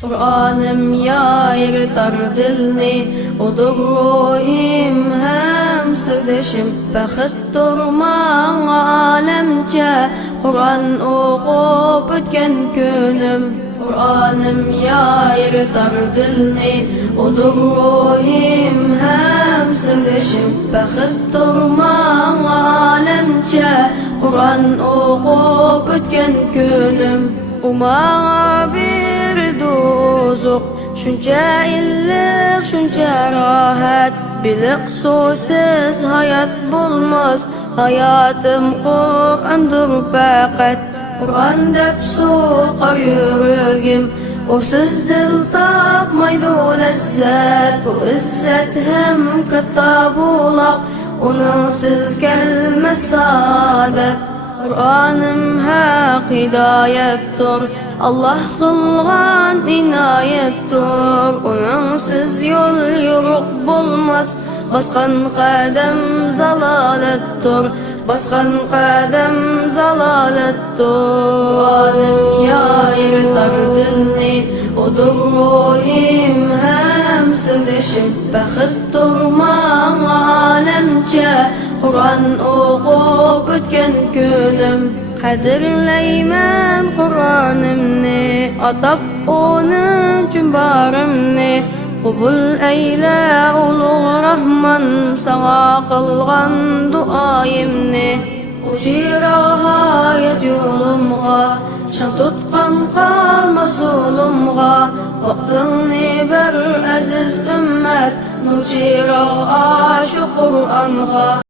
Kur'an'ım yayırtar dilni, odur ruhim hem sırdaşım. Bəxit durman alemce, Kur'an okup ötken günüm. Kur'an'ım yayırtar dilni, odur ruhim hem sırdaşım. Bəxit durman alemce, Kur'an okup ötken günüm. Umağa bir dozuk, şunca illik, şunca rahat. Bilik susuz hayat bulmaz, hayatım Kur'an'dır faqat. Kur'an dep soğukar yüreğim, o siz dil tapmaydı lezzet. Bu izzet hem katta bulaq, onun siz gelmez saadet. Kur'an'ım haq hidayettir, Allah kılgan inayettir. Onunsiz yol yürük bulmaz, baskan kadem zalalettir, baskan kadem zalalettir. Kur'an'ım yayırtar dilni, odur ruhim hem sırdaşım. Bəxit durman alemce, Kur'an okup ötken günüm. Kadirleymen Kur'an'ımni, atab onun cümbarımni. Kubul eyle ulu Rahman, sana kılgan duayımni. Uçira hayat yolumga, şan tutkan kalmaz olumga. Vaktini ber aziz ümmet, nuçira aşık Kur'an'a.